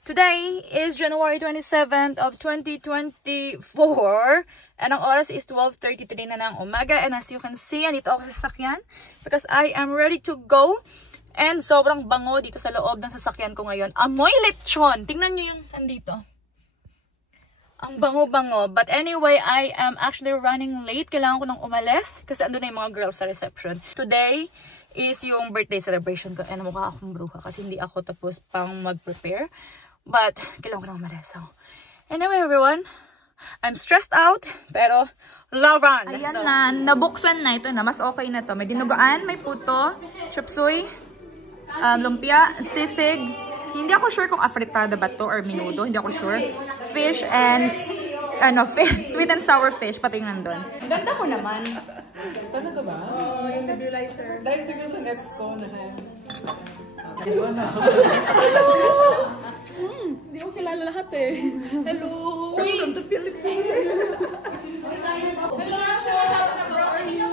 Today is January 27th of 2024 and ang oras is 12:33 na ng umaga, and as you can see, andito ako sa sasakyan because I am ready to go. And sobrang bango dito sa loob ng sasakyan ko ngayon. Amoy lechon! Tingnan nyo yung andito. Ang bango-bango. But anyway, I am actually running late. Kailangan ko nang umalis kasi andun na yung mga girls sa reception. Today is yung birthday celebration ko. And mukha akong bruha kasi hindi ako tapos pang mag-prepare. But kailangan ko nang umalis. So, anyway everyone, I'm stressed out pero love run. Ayan so, na, nabuksan na. Ito na, mas okay na to. May dinugaan, may puto, chop suey, lumpia, sisig. Hindi ako sure kung afritada ba to or minudo. Hindi ako sure. Fish and sweet and sour fish. Pati yung nandun. Ganda ko naman. Talaga ba? Oo, yung nebulizer. Dahil siguro sa nets ko na Hello! Hindi ko kilala lahat eh. Hello! From the Philippines! Hello! How are you?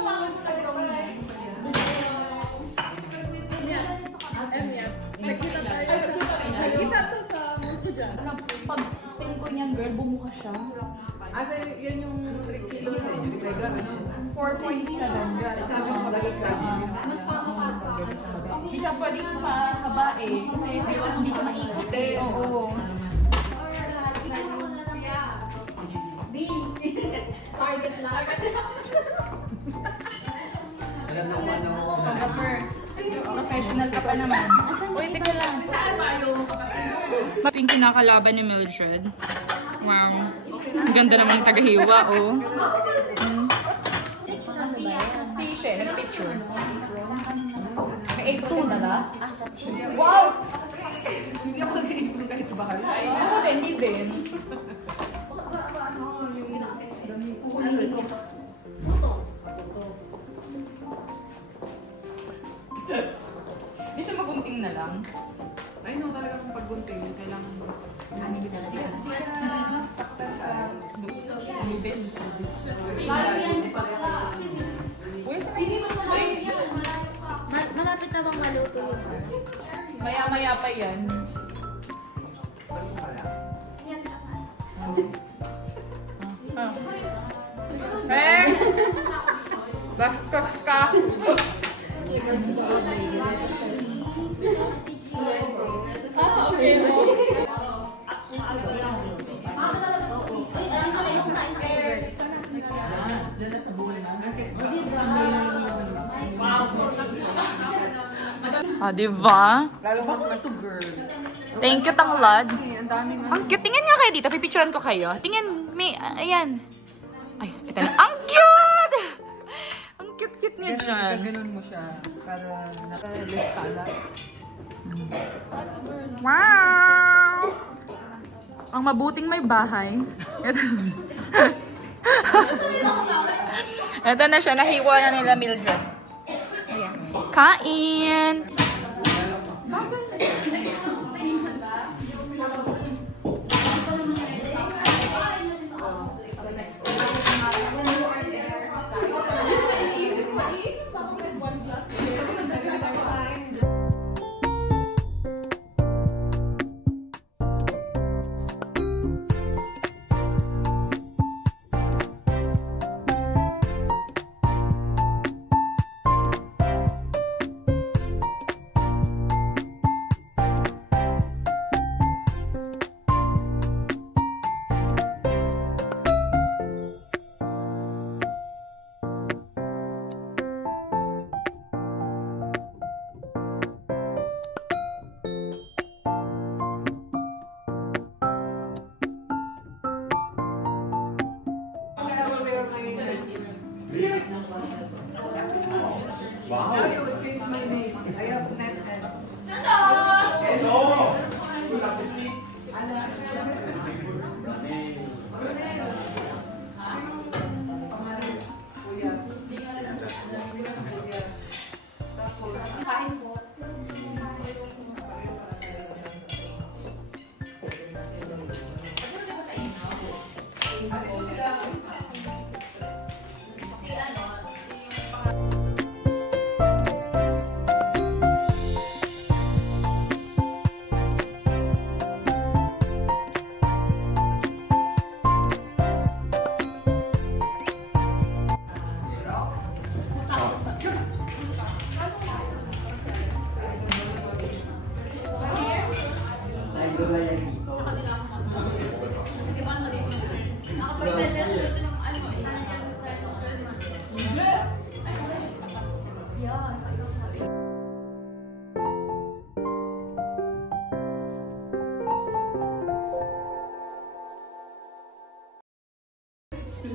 Nakita to sa mundo dyan. Pag-steam ko niyan, girl, bumuka siya. Asa yan yung kilo sa inyo? 4.7. Mas pangapasa. Hindi siya pwedeng mahaba eh. Kasi hindi siya maikot eh. Oo. Target lang. Pag-upper. Professional ka pa naman. Uy, teka lang. Saan ba yung kapatid? Pati yung kinakalaban ni Mildred. Wow. Ang ganda naman ng tagahiwa, oh. Si She, nag-picture. May apron na ba? Wow! Hindi ako nag-i-apron kahit sa bahay. Ako din, hindi din. Hindi siya magunting na lang. Ay no, talaga kung paggunting, kailangan mo. Hindi talaga. Saktan sa lubid. Malapit na bang maluto yun? Maya-maya pa yan. Eh! Bastos ka! Ah, diba? Lalabas mo ito, girl. Thank you, Tanglad. Ang daming Ang cute. Tingin nga kayo dito. Pipicturean ko kayo. Tingin. May, ayan. Ay, ito na. Ang cute! Ang cute-cute niya dyan. Ganun mo siya para naka-listala. Wow! Ang mabuting may bahay. Ito na siya. Nahiwa na nila Mildred. Ayan. Kain! Wow! I will change my name. I have net. Hello! Kain po.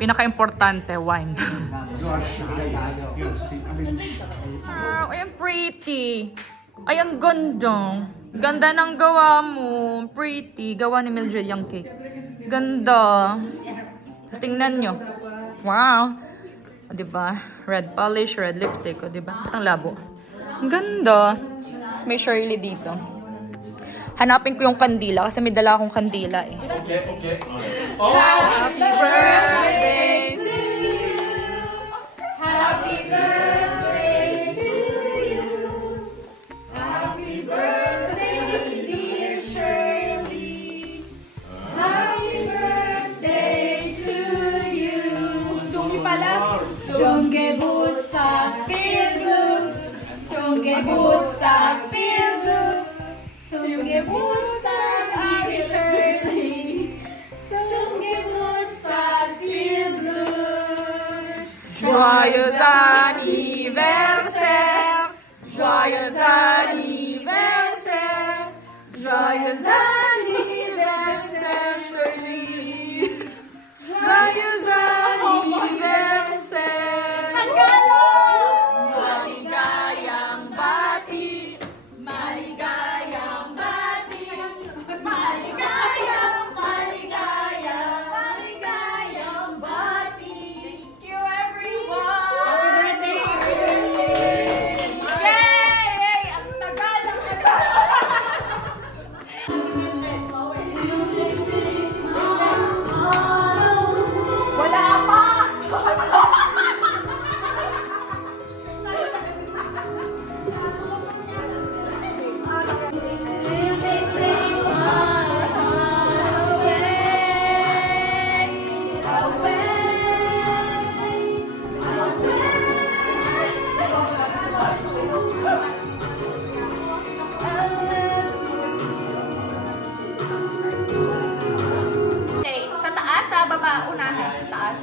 Pinaka-importante, wine. You are shy. You're sick. I mean, Ay, ang pretty. Ay, ang ganda. Ganda ng gawa mo. Pretty. Gawa ni Mildred yung cake. Ganda. Tapos tingnan nyo. Wow. O, diba? Red polish, red lipstick. O, diba? At ang labo. Ang ganda. Tapos may Shirley dito. Hanapin ko yung kandila kasi may dala akong kandila eh. okay. Happy birthday to you. Happy birthday to you. Happy birthday, dear Shirley. Happy birthday to you. Tungi pala. Tungi butsa fildu. Tungi butsa fildu. Tungi butsa dear Shirley. Tungi butsa fildu. Joyeux anniversaire, joyeux anniversaire, joyeux anniversaire, Shirley. Joyeux anniversaire. Maligayang bati, maligayang bati, maligayang, maligayang, maligayang bati. Thank you, everyone. Happy birthday! Yay! Ang tagal ng wala pa! Okay, sa taas, sa baba, unahin sa taas.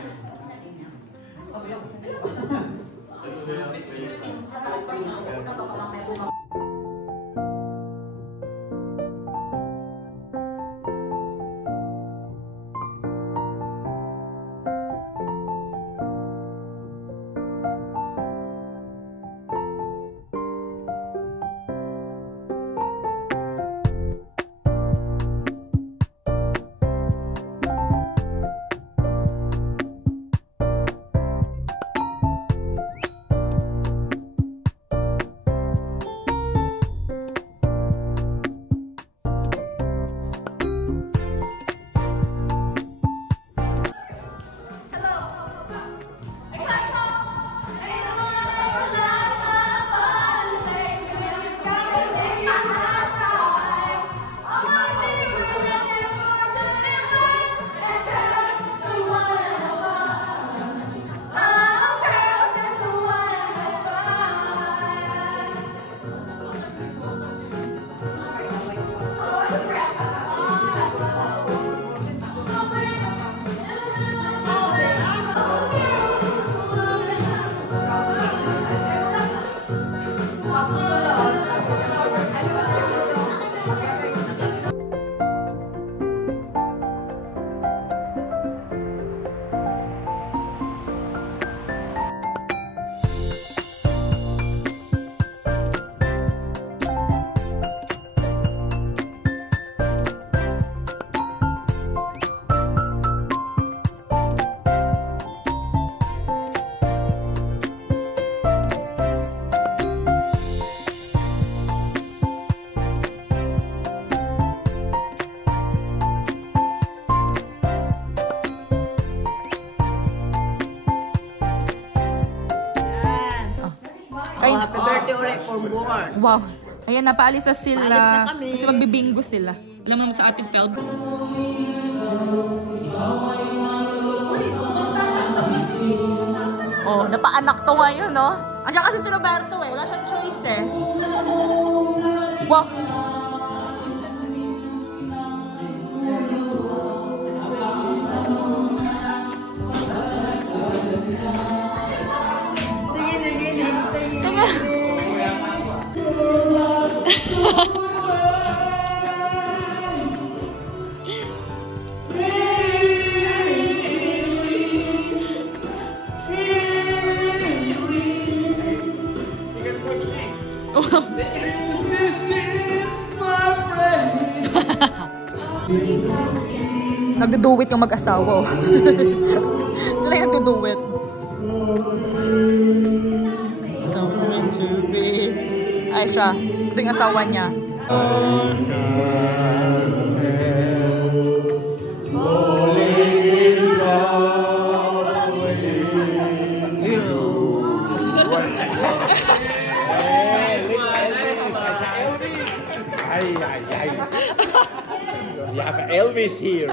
Ay, happy birthday ulit for more. Wow. Ayan, napaalis na sila. Paalis na kami. Kasi magbibingo sila. Alam mo naman sa ating Feld. Oh, napaanak to ngayon, no? Andiyan kasi si Roberto eh. Wala siyang choice eh. Wow. Tingin. Nagdo-do-it yung mag-asawa. Sila yung nagdo-do-it. So meant to be. Ay siya. Ito yung asawa niya. You have Elvis here.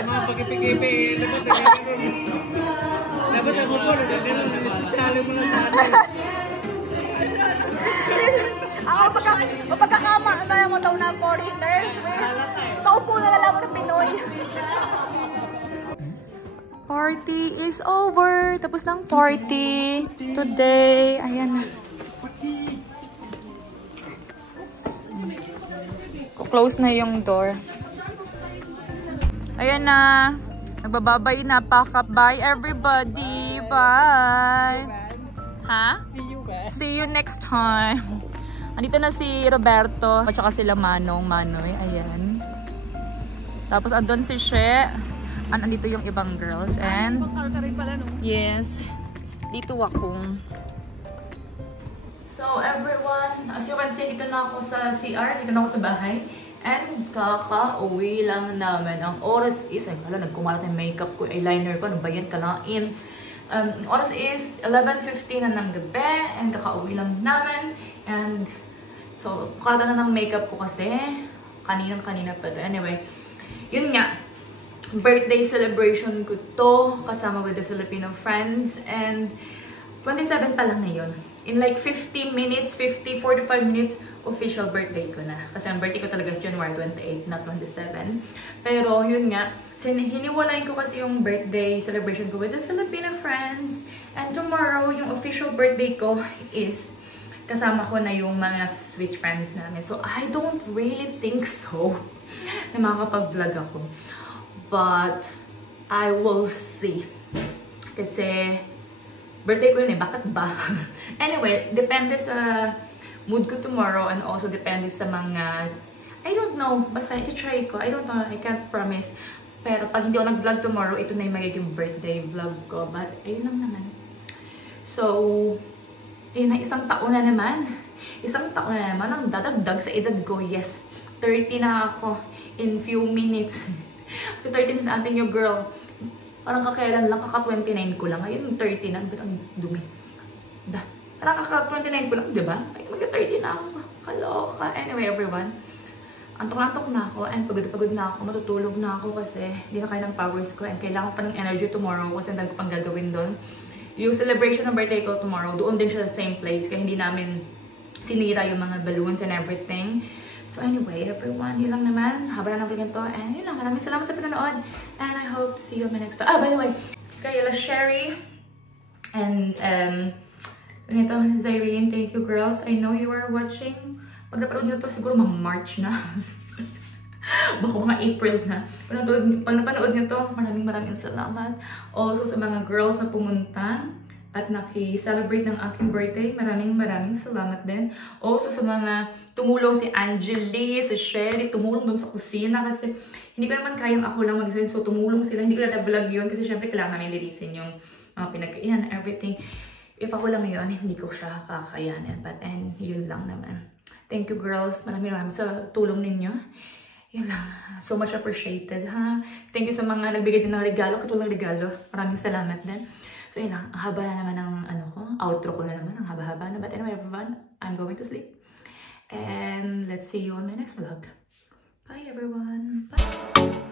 Mga pag-ipigipi, dapat ako po, nasasali mo na sa atin. Ako, pagkakama na mo daw ng foreigners, sa upo na lang mo ng Pinoy. Party is over. Tapos ng party today. Ayan na. Close na yung door. Ayan na. Nagbababay na. Pack up. Bye everybody. Bye. Ha? See you, ba? See you next time. Andito na si Roberto. At saka sila Manoy. Ayan. Tapos andun si She. Andito yung ibang girls. And yes. Dito ako. So everyone, as you can see, dito na ako sa CR. Dito na ako sa bahay. And kaka-uwi lang namin. Ang oras is, ay wala, nagkumalat yung makeup ko, eyeliner ko, nabayad ka lang in. Oras is 11:15 na ng gabi. And kaka-uwi lang namin. And so, kalata na ng makeup ko kasi. Kanina pa. Anyway, yun nga. Birthday celebration ko to. Kasama with the Filipino friends. And 27 pa lang ngayon. In like 45 minutes, official birthday ko na. Kasi ang birthday ko talaga is January 28, not 27. Pero yun nga, hiniwalayin ko kasi yung birthday celebration ko with the Filipino friends. And tomorrow, yung official birthday ko is kasama ko na yung mga Swiss friends namin. So I don't really think so na makakapag-vlog ako. But I will see. Kasi birthday ko yun eh, bakit ba? Anyway, depende sa mood ko tomorrow and also depende sa mga, I don't know, basta i-try ko. I don't know, I can't promise. Pero pag hindi ako nag-vlog tomorrow, ito na yung magiging birthday vlog ko. But ayun lang naman. So, ayun na, isang taon na naman. Isang taon na naman ang dadagdag sa edad ko. Yes, 30 na ako in few minutes. So 30 na sa atin yung girl. Parang kakailan lang, kaka-29 ko lang. Ayun, 30 na. Ba't ang dumi? Parang kaka-29 ko lang, di ba? Ay, mag-30 na ako. Kaloka. Anyway, everyone. Antok-antok na ako and pagod-pagod na ako. Matutulog na ako kasi hindi na kaya ng powers ko and kailangan ko pa ng energy tomorrow kasi ang dami ko pang gagawin doon. Yung celebration ng birthday ko tomorrow, doon din siya sa same place kaya hindi namin sinira yung mga balloons and everything. So anyway, everyone, yun lang naman. Haba na ng vlog to. And yun lang. Maraming salamat sa pinanood. And I hope to see you on my next vlog. By the way, Kayla Sherry and ganito, Zyrene, thank you girls. I know you are watching. Pag napanood nyo to, siguro mga March na. Baka mga April na. Pag napanood nyo to, maraming salamat. Also sa mga girls na pumunta at naki-celebrate ng aking birthday, maraming salamat din. Also sa mga tumulong, si Angeli, si Shelly, tumulong dun sa kusina kasi hindi ko naman kayang ako lang mag-isa. So tumulong sila, hindi ko na-vlog yun kasi syempre kailangan namin lilisin yung mga pinagkainan, everything. If ako lang yun, hindi ko siya kakayanin. But and yun lang naman. Thank you girls, maraming sa tulong ninyo. Yun lang. So much appreciated, ha? Thank you sa mga nagbigay din ng regalo, katulong regalo. Maraming salamat din. So yun lang, ang haba na naman ng outro ko na naman, ang haba-haba na. But anyway everyone, I'm going to sleep. And let's see you on my next vlog. Bye everyone. Bye!